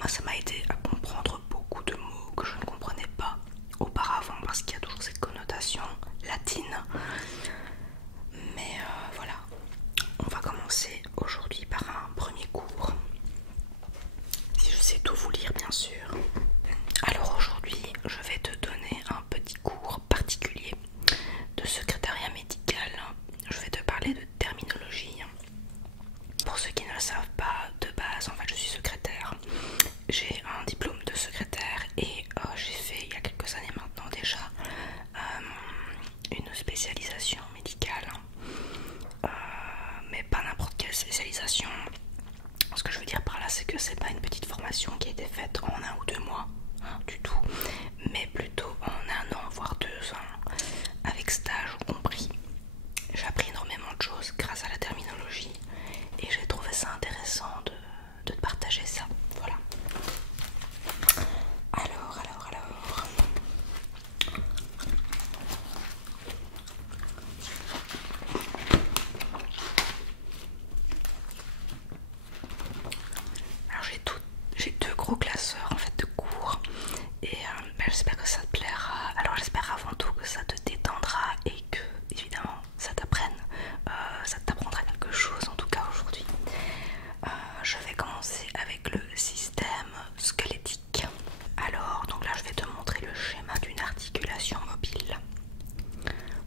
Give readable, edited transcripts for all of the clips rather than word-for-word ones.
moi ça m'a aidé à comprendre beaucoup de mots que je ne comprenais pas auparavant parce qu'il y a toujours cette connotation latine. Mais voilà, on va commencer aujourd'hui par un premier cours. Si je sais tout vous lire bien sûr. Alors aujourd'hui je vais te donner un petit cours particulier de secrétariat médical. Je vais te parler de terminologie. Pour ceux qui ne le savent pas, de base en fait je suis secrétaire. J'ai un diplôme de secrétaire et j'ai fait il y a quelques années maintenant déjà une spécialisation médicale. Mais pas n'importe quelle spécialisation. Ce que je veux dire par là, c'est que c'est pas une petite formation qui a été faite en 1 ou 2 mois, hein, du tout, mais plutôt en 1 an, voire 2 ans, avec stage compris. J'ai appris énormément de choses grâce à la terminologie et j'ai trouvé ça intéressant de te partager ça. Voilà. Alors. Alors j'ai 2 gros classeurs en fait de cours et j'espère que ça te plaira. Alors j'espère avant tout que ça te détendra et que évidemment ça t'apprenne, ça t'apprendra quelque chose en tout cas aujourd'hui. Je vais commencer avec le système squelettique. Alors donc là je vais te montrer le schéma d'une articulation mobile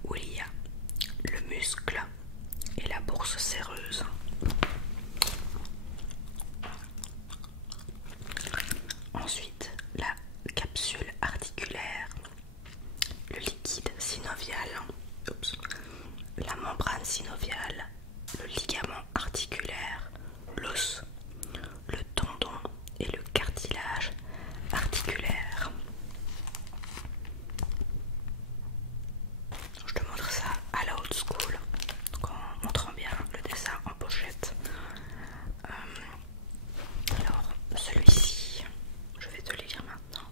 où il y a le muscle et la bourse séreuse. Ensuite, la capsule articulaire, le liquide synovial, la membrane synoviale, le ligament articulaire, l'os, le tendon et le cartilage articulaire. Je te montre ça à la old school, donc en montrant bien le dessin en pochette. Alors, celui-ci, je vais te le lire maintenant.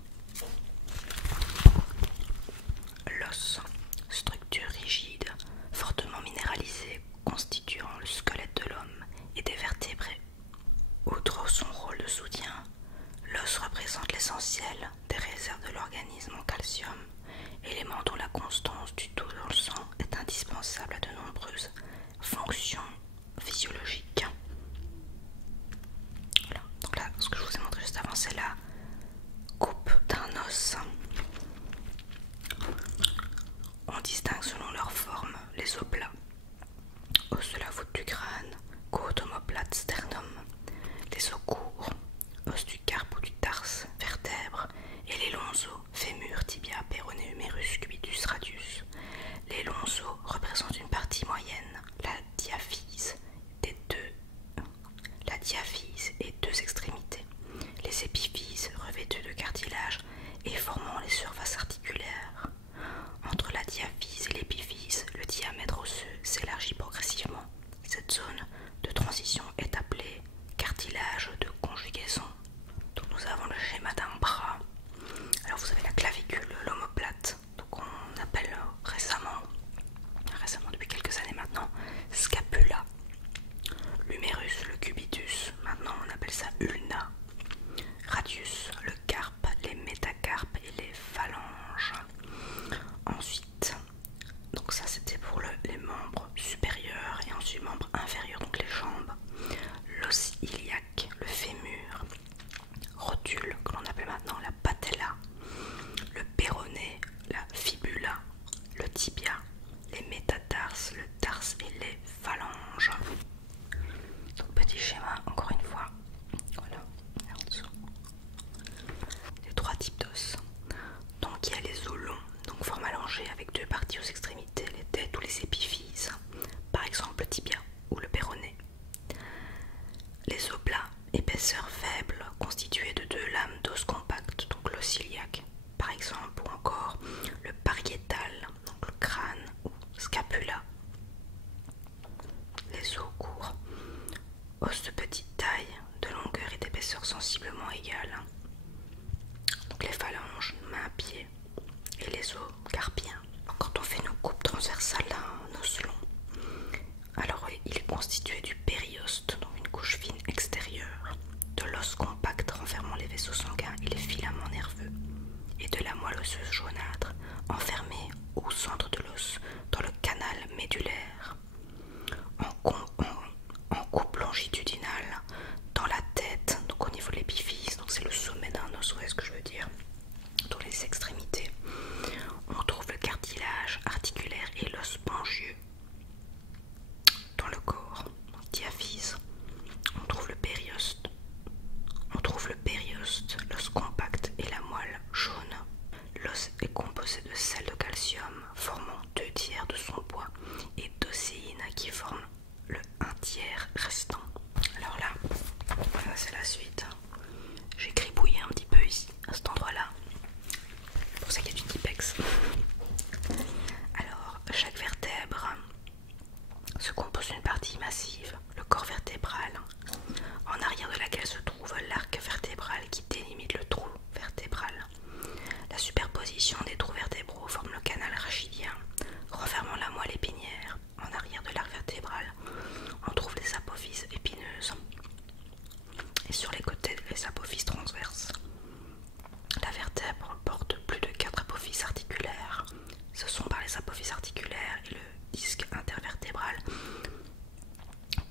L'os, structure rigide, fortement minéralisée, constituant le squelette de l'homme et des vertébrés. Outre son rôle de soutien, l'os représente l'essentiel des réserves de l'organisme en calcium, élément dont la constance du taux dans le sang est indispensable à de nombreuses fonctions physiologiques. Voilà. Donc là, ce que je vous ai montré juste avant, c'est la coupe d'un os. On distingue selon leur forme les os plats, os de la voûte du crâne, côte omoplate, sternum, les os courts, os du carpe ou du tarse, vertèbres, et les longs os, fémur, tibia, péroné, humérus, cubitus, radius. Les longs os représentent une partie moyenne, la diaphyse et 2 extrémités, les épiphyses revêtues de cartilage et formant les surfaces articulaires. Entre la diaphyse et l'épiphyse, le diamètre osseux s'élargit progressivement. Cette zone de transition est appelée cartilage de conjugaison. Donc nous avons le schéma d'un bras. Alors vous avez la clavicule, l'omoplate, donc on appelle récemment depuis quelques années maintenant, scapula. L'humérus, le cubitus, maintenant on appelle ça ulna. Radius, le carpe, les métacarpes et les phalanges. Ensuite, donc ça c'était pour les membres supérieurs et ensuite membres inférieurs, donc les jambes. L'os iliaque, le fémur, rotule que l'on appelle maintenant la patella, le péroné, la fibula, le tibia, les métatarses, le tarse et les phalanges. Donc petit schéma encore une fois. Voilà, et en dessous. Les 3 types d'os. Donc il y a les os longs, donc forme allongée avec 2 parties aux extrémités, les têtes ou les épiphyses, par exemple le tibia ou le péroné. Les os plats, épaisseur faible, constitués de 2 lames d'os compactes, donc l'os iliaque par exemple, ou encore le pariétal, donc le crâne ou scapula. Les os courts, os de petite taille, de longueur et d'épaisseur sensiblement égales. Donc les phalanges, mains, pieds, et les os carpiens. Quand on fait nos coupes transversales à un os long, alors il est constitué du périoste, donc une couche fine extérieure, de l'os compact renfermant les vaisseaux de la moelle osseuse jaunâtre, enfermée au centre de l'os, dans le canal médulaire. En coupe longitudinale, dans la tête, donc au niveau de l'épiphyse, donc c'est le sommet d'un os, ouais, ce que je veux dire, dans les extrémités, on trouve le cartilage articulaire et l'os spongieux. Dans le corps, diaphyse, on trouve le périoste, l'os compact et la moelle jaune. L'os est composé de sel de calcium formant 2/3 de son poids et d'océine qui forme le 1/3 restant. Alors là, voilà, c'est la suite. J'ai gribouillé un petit peu ici, à cet endroit-là. C'est pour ça qu'il y a du Tipex. Alors, chaque vertèbre se compose d'une partie massive, le corps vertébral, en arrière de laquelle se trouve l'arc vertébral qui délimite le trou vertébral. La superposition des trous vertébraux forme le canal rachidien, renfermant la moelle épinière. En arrière de l'arc vertébral, on trouve les apophyses épineuses. Et sur les côtés, les apophyses transverses. La vertèbre porte plus de 4 apophyses articulaires. Ce sont par les apophyses articulaires et le disque intervertébral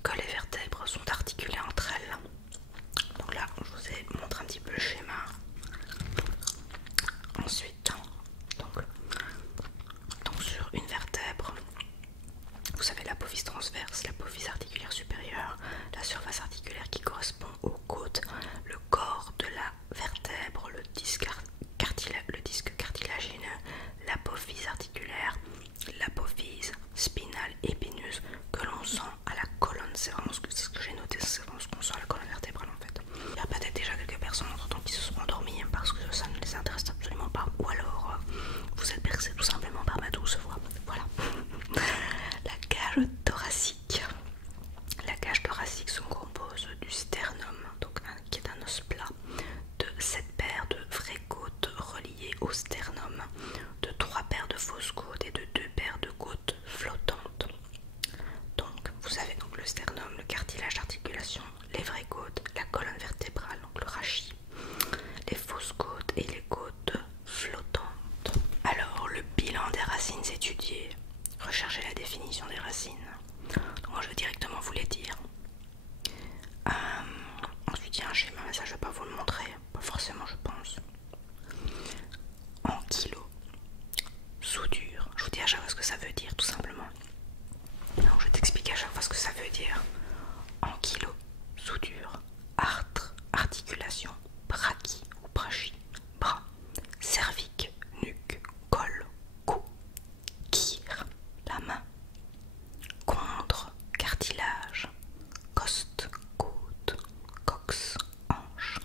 que les vertèbres sont articulées entre elles. Donc là, je vous ai montré un petit peu le schéma. Ensuite, donc sur une vertèbre, vous avez l'apophyse transverse, l'apophyse articulaire supérieure, la surface articulaire qui correspond aux côtes, le corps de la vertèbre, le disque cartilagineux, l'apophyse articulaire, l'apophyse spinale épineuse que l'on sent à la colonne. C'est vraiment ce que j'ai noté, c'est vraiment ce qu'on sent à la colonne vertébrale en fait. Il y a peut-être déjà quelques personnes entre-temps qui se sont endormies parce que ça ne les intéresse absolument pas, ou alors vous êtes bercés tout simplement par ma douce voix. Voilà. La cage thoracique. La cage thoracique se compose du sternum, donc qui est un os plat, de 7 paires de vraies côtes reliées au sternum, de 3 paires de fausses côtes et de 2 paires de côtes flottantes. Donc vous avez donc le sternum, le cartilage d'articulation, les vraies côtes, la colonne vertébrale, donc le rachis, les fausses côtes et les côtes flottantes. Alors le bilan des racines étudiées, recherchez la définition des racines. Donc moi je vais directement vous les dire. Ensuite il y a un schéma, mais ça je vais pas vous le montrer, pas forcément je pense. En kilos, soudure, je vous dis à chaque fois ce que ça veut dire tout simplement. Donc je vais t'expliquer à chaque fois ce que ça veut dire. En kilos, soudure, articulation, brachie ou brachie, bras, cervique, nuque, col, cou, kyre, la main, contre, cartilage, coste, côte, cox, hanche,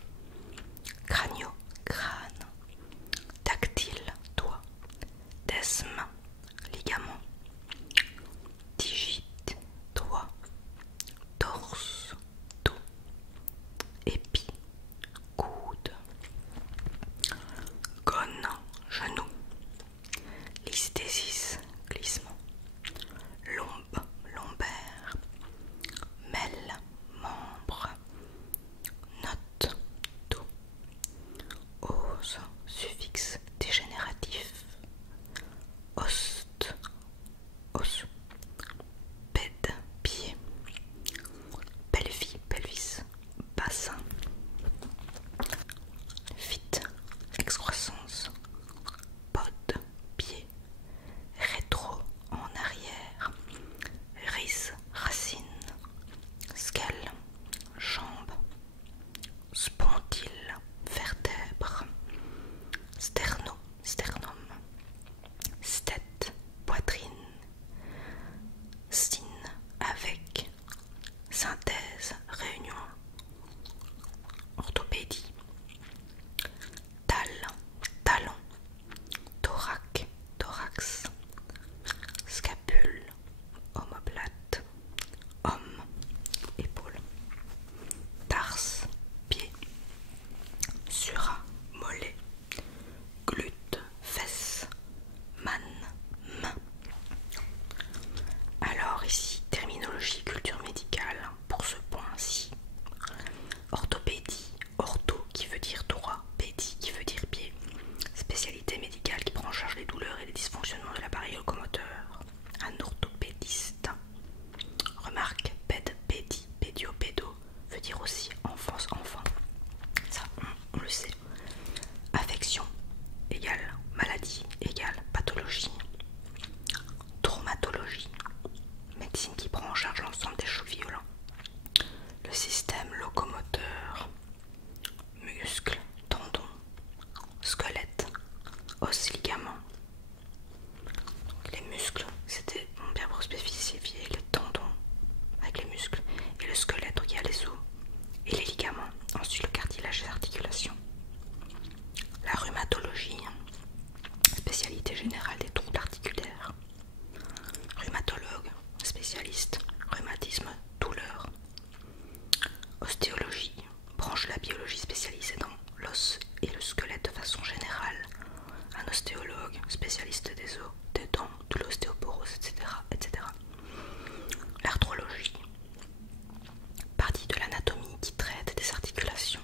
cartilage des articulations. La rhumatologie, spécialité générale des troubles articulaires. Rhumatologue, spécialiste, rhumatisme, douleur. Ostéologie, branche de la biologie spécialisée dans l'os et le squelette de façon générale. Un ostéologue, spécialiste des os, des dents, de l'ostéoporose, etc. L'arthrologie, partie de l'anatomie qui traite des articulations.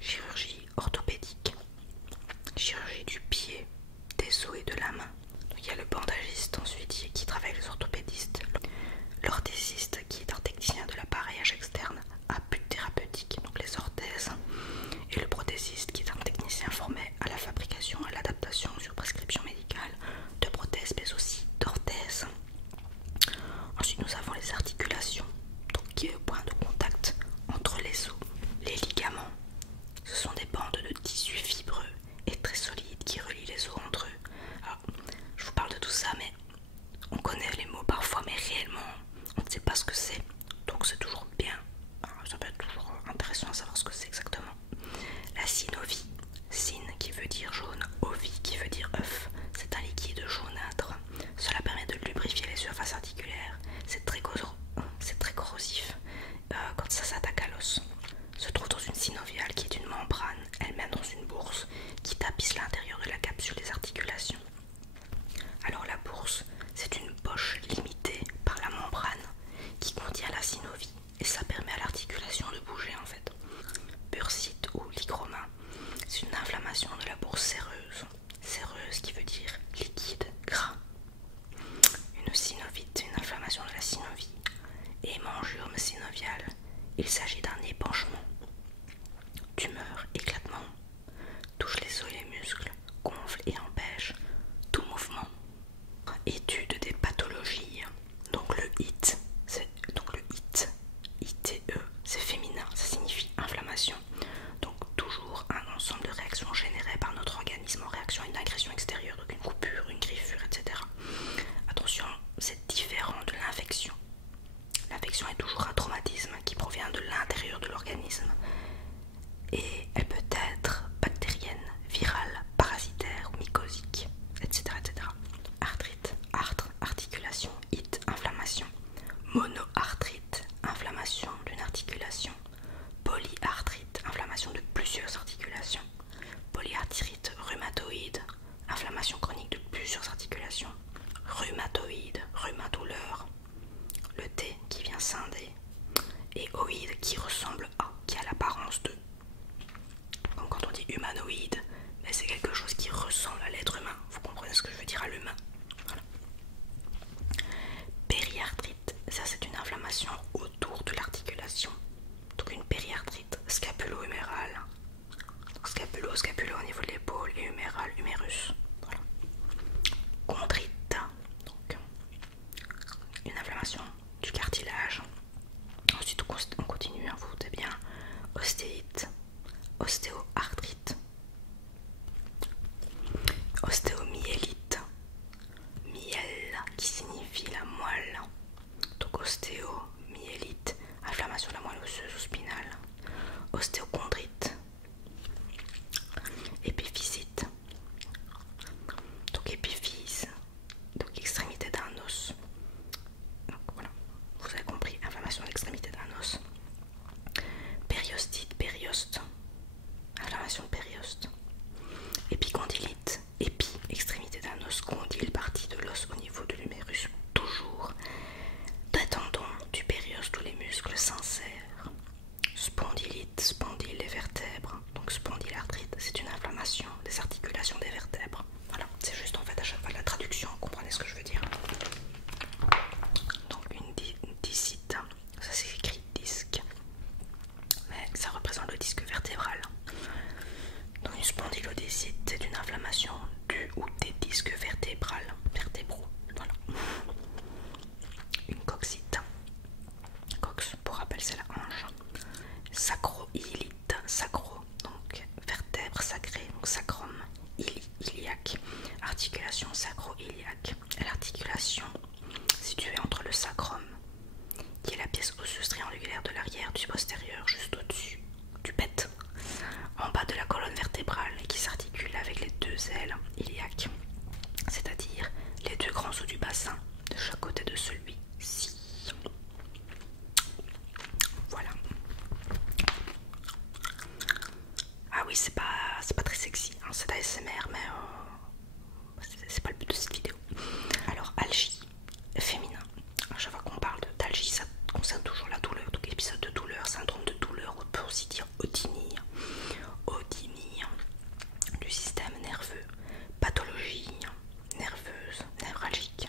Chirurgie orthopédique, chirurgie du pied, des os et de la main. Donc, il y a le bandagiste ensuite qui travaille avec les orthopédistes. L'orthésiste qui est un technicien de l'appareillage externe à but thérapeutique, donc les orthèses. Et le prothésiste qui est un technicien formé à la fabrication et à l'adaptation sur prescription médicale de prothèses mais aussi d'orthèses. Ensuite nous avons les articulations, donc qui est le point de contact entre les os. Les ligaments, ce sont des bandes de tissus fibreux et très solides qui relient les os entre eux. Alors, je vous parle de tout ça mais on connaît les mots parfois mais réellement on ne sait pas ce que c'est, donc c'est toujours bien, ça peut être toujours intéressant à savoir ce que c'est exactement. La synovie, syn qui veut dire jaune, ovie qui veut dire œuf, c'est un liquide jaunâtre. Cela permet de lubrifier les surfaces articulaires, c'est très corrosif quand ça s'attaque à l'os. Se trouve dans une synoviale qui est une membrane, elle-même dans une bourse qui tapisse l'intérieur de la capsule des articulations. Alors la bourse, c'est une poche limitée par la membrane qui contient la synovie et ça permet à l'articulation de bouger en fait. Bursite ou lychroma, c'est une inflammation de la bourse séreuse. Séreuse qui veut dire liquide, gras. Une synovite, une inflammation de la synovie. Hémangiome synovial, il s'agit d'un épanchement. Tumeur, éclatement, touche les os et les muscles, gonfle et empêche tout mouvement. Étude des pathologies. Donc le IT, ITE, c'est féminin, ça signifie inflammation. Donc toujours un ensemble de réactions générées par notre organisme en réaction à une agression extérieure, donc une coupure, une griffure, etc. Attention, c'est différent de l'infection. L'infection est toujours un traumatisme qui provient de l'intérieur de l'organisme et elle peut être bactérienne, virale, parasitaire ou mycosique, etc. Arthrite, articulation, inflammation. Monoarthrite, inflammation d'une articulation. Polyarthrite, inflammation de plusieurs articulations. Polyarthrite rhumatoïde, inflammation chronique de plusieurs articulations. Rhumatoïde, rhumadouleur. Le T qui vient scinder. Et oïde qui ressemble à, qui a l'apparence de. Comme quand on dit humanoïde, mais c'est quelque chose qui ressemble à l'être humain. Vous comprenez ce que je veux dire à l'humain. Voilà. Périarthrite, ça c'est une inflammation autour de l'articulation. Donc une périarthrite scapulo-humérale. Scapulo au niveau de l'épaule et huméral, humérus. Voilà. Chondrite, donc une inflammation du cartilage. Ensuite on continue, hein, vous vous doutez bien. Ostéite, ostéoarthrite, ostéomyélite, myèle qui signifie la moelle. Donc ostéomyélite, inflammation de la moelle osseuse ou spinale. Ostéochondrite, épiphysite, donc épiphyse, donc extrémité d'un os. Donc voilà, vous avez compris, inflammation de l'extrémité d'un os. Périostite, périoste, inflammation de périoste. Épicondylite, extrémité d'un os, condyle, partie de l'os au niveau de l'humérus, toujours. Des tendons, du périoste où les muscles s'insèrent. Spondylite, spondyle, les vertèbres. Donc spondylarthrite, c'est une inflammation des articulations des vertèbres. Voilà, c'est juste en fait à chaque fois de la traduction, vous comprenez ce que je veux dire. Donc une discite, ça s'écrit disque, mais ça représente le disque vertébral. Donc une spondylodécite, c'est une inflammation du ou des disques vertébraux. Voilà. Une coxite, cox pour rappel c'est la hanche. Sacroiliite, sacro, donc vertèbre sacrée, donc sacrum, iliaque, articulation sacro-iliaque. L'articulation située entre le sacrum, qui est la pièce osseuse triangulaire de l'arrière du postérieur, juste au-dessus du pec oui, c'est pas très sexy, hein, c'est ASMR, mais c'est pas le but de cette vidéo. Alors, algie féminin. À chaque fois qu'on parle d'algie, ça concerne toujours la douleur. Donc, épisode de douleur, syndrome de douleur, on peut aussi dire odynie. Odynie du système nerveux, pathologie nerveuse, névralgique,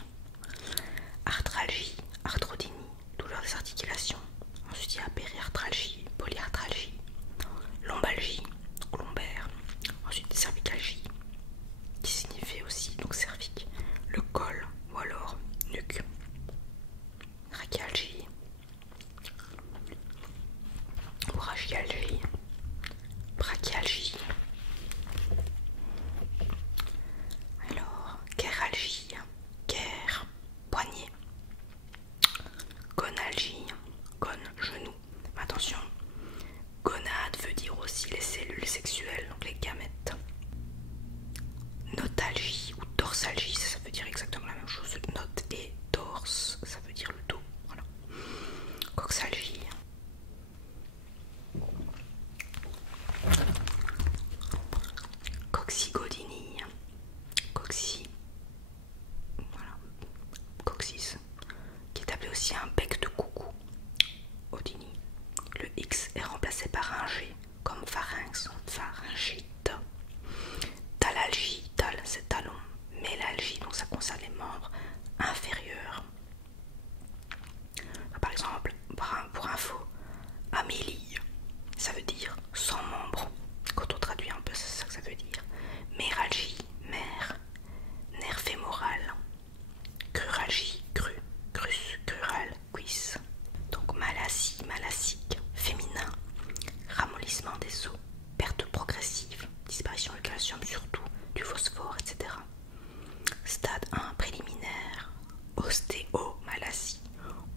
arthralgie, arthrodynie, douleur des articulations. Ensuite, il y a périarthralgie, polyarthralgie, lombalgie, donc lombaire. Ensuite, cervicalgie, qui signifie aussi donc cervique, le col ou alors nuque. Rachialgie, brachialgie, brachialgie. Alors, chéralgie, chère, poignet. Gonalgie, gone, genou. Attention, gonade veut dire aussi les cellules sexuelles, donc les gamètes. Notalgie ou dorsalgie, ça veut dire exactement la même chose. Note et dorse, ça veut dire le dos. Voilà. Coxalgie. Coxygodynie. Voilà. Coccyx, qui est appelé aussi un bec de coucou. Odynie. Le X est remplacé par un G, comme pharynx, pharyngite. Talalgie, tal c'est talon. Mélalgie, donc ça concerne les membres inférieurs. Par exemple, pour info, Amélie, ça veut dire sans membre. Quand on traduit un peu, c'est ça que ça veut dire. Méralgie, mère. Nerf fémoral. Cruralgie, crus, crural, cuisse. Donc malacie, malacique, féminin. Ramollissement des os, perte progressive, disparition du calcium surtout, du phosphore, etc. Stade 1 préliminaire, ostéomalacie,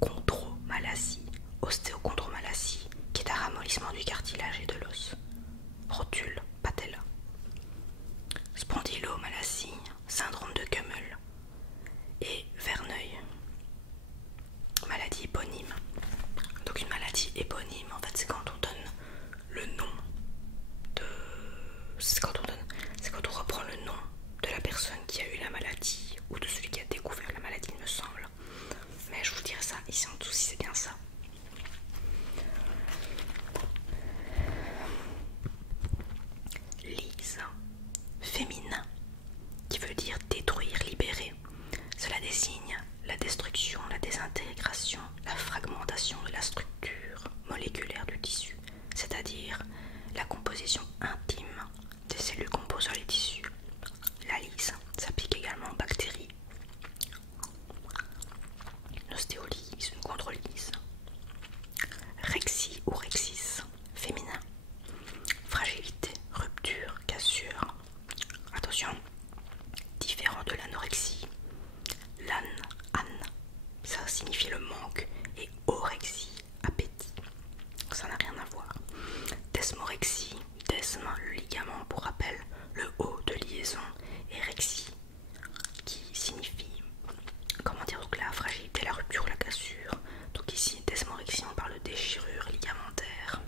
chondromalacie, ostéochondromalacie, qui est un ramollissement du cartilage et de l'os. Rotule, patella. Spondylomalacie, syndrome de Kemmel. Et Verneuil, maladie éponyme. Donc une maladie éponyme, en fait, c'est quand on donne le nom de... C'est quand on reprend le nom de la personne qui a eu la maladie ou de celui qui a découvert la maladie, il me semble. Mais je vous dirai ça ici en dessous si c'est bien ça. Lise, féminin, qui veut dire détruire, libérer. Cela désigne la destruction, la désintégration, la fragmentation de la structure moléculaire du tissu, c'est-à-dire la composition intime des cellules composant les tissus. La lyse s'applique également aux bactéries. Une ostéolyse, une chondrolyse. Rexie ou rexis, féminin. Fragilité, rupture, cassure. Attention, différent de l'anorexie. Âne, ça signifie le manque, et orexie, appétit. Ça n'a rien à voir. Desmorexie, desme, le ligament pour rappel, le haut de liaison, et rexie, qui signifie, comment dire, donc la fragilité, la rupture, la cassure. Donc ici, desmorexie, on parle de déchirure ligamentaire.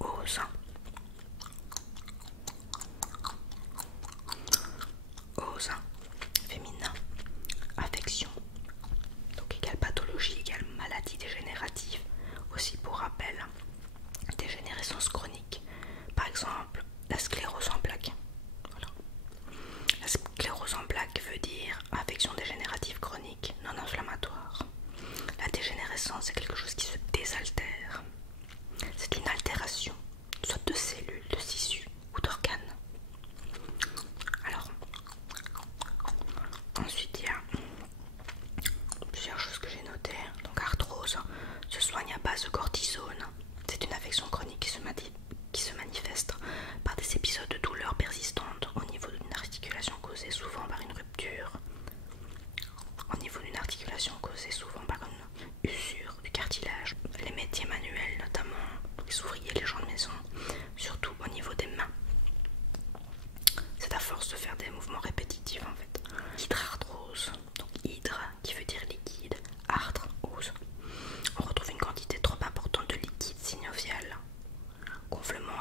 Ose. Ose, féminin. Affection, donc égale pathologie, égale maladie dégénérative. Aussi pour rappel, dégénérescence chronique, par exemple la sclérose en plaques. Voilà. La sclérose en plaques veut dire affection dégénérative chronique non inflammatoire. La dégénérescence, c'est quelque chose qui se désaltère. C'est une altération, soit de cellules, de tissus ou d'organes. Alors, ensuite il y a plusieurs choses que j'ai notées. Donc arthrose se soigne à base de cortisone. C'est une affection chronique qui se manifeste par des épisodes de douleur persistantes au niveau d'une articulation causée souvent par une rupture, au niveau d'une articulation causée souvent par une usure du cartilage. Les métiers manuels, notamment les ouvriers, les gens de maison, surtout au niveau des mains. C'est à force de faire des mouvements répétitifs en fait. Hydrarthrose, donc hydra qui veut dire liquide, arthrose. On retrouve une quantité trop importante de liquide synovial, gonflement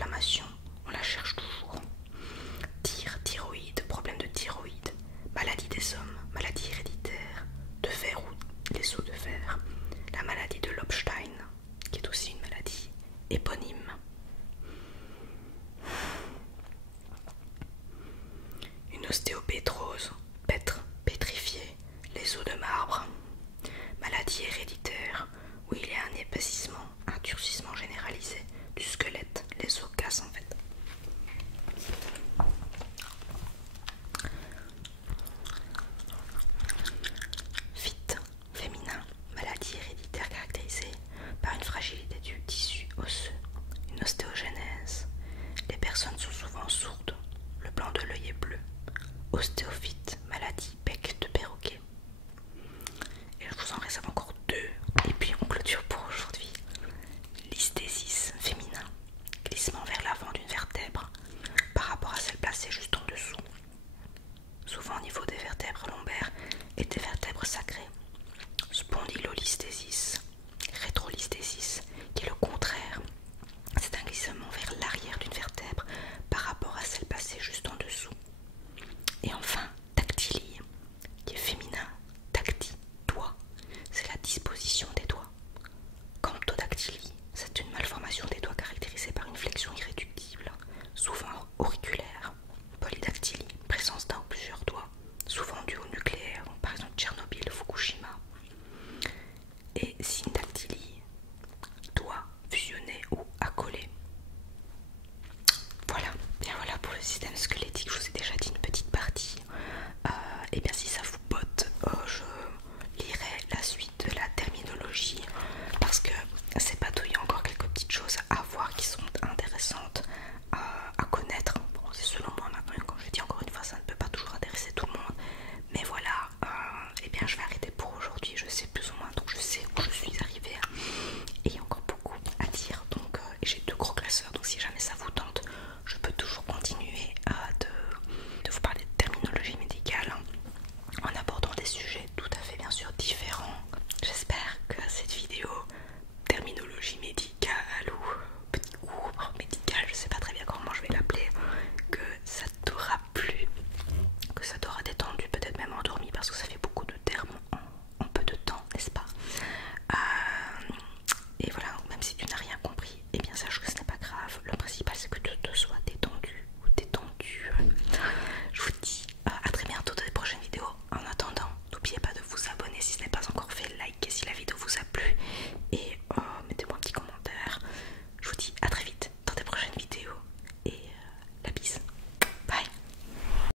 inflammation, on la cherche toujours. Thyroïde, problème de thyroïde, maladie des hommes, maladie héréditaire, de fer ou les os de fer, la maladie de Lobstein, qui est aussi une maladie éponyme. Une ostéopétrose, pétrifié, les os de marbre, maladie héréditaire, où il y a un épaississement, un durcissement généralisé du squelette, les os cassent en fait. Fit, féminin, maladie héréditaire caractérisée par une fragilité du tissu osseux, une ostéogenèse. Les personnes sont souvent sourdes, le blanc de l'œil est bleu. Ostéophyte, maladie bec de perroquet. Et je vous en réserve encore deux, et puis on clôture pour aujourd'hui. Listhésis, féminin, glissement vers l'avant d'une vertèbre par rapport à celle placée juste en dessous, souvent au niveau des vertèbres lombaires et des vertèbres sacrées. Spondylolisthésis, rétrolisthésis, qui est le contraire, c'est un glissement vers l'arrière d'une vertèbre par rapport à celle placée juste en dessous. Et enfin, dactylie, qui est féminin, dacty, doigt, c'est la disposition des doigts. Camptodactylie, c'est une malformation des doigts caractérisée par une flexion irréductible, souvent auriculaire. Polydactylie, présence d'un ou plusieurs doigts, souvent due au nucléaire, par exemple Tchernobyl, Fukushima. Et syndactylie, doigts fusionnés ou accolés. Voilà, bien voilà pour le système squelettique, je vous ai déjà dit une petite partie. Et bien si ça vous botte, je lirai la suite de la terminologie parce que c'est patouillé encore quelques petites choses à voir qui sont intéressantes à connaître. Bon, c'est selon moi maintenant, comme je dis encore une fois, ça ne peut pas toujours intéresser tout le monde. Mais voilà, et bien je vais arrêter pour aujourd'hui, je sais plus ou moins, donc je sais où je suis arrivée. Et il y a encore beaucoup à dire, donc et j'ai deux gros classeurs, donc si jamais ça vous tente, je peux toujours continuer de vous parler de terminologie médicale en abordant des sujets tout à fait bien sûr différents. J'espère que cette vidéo terminologie médicale ou petit cours médical, je sais pas très bien comment je vais l'appeler, que ça t'aura plu, que ça t'aura détendu, peut-être même endormi parce que ça fait beaucoup de termes en peu de temps, n'est-ce pas? Et voilà,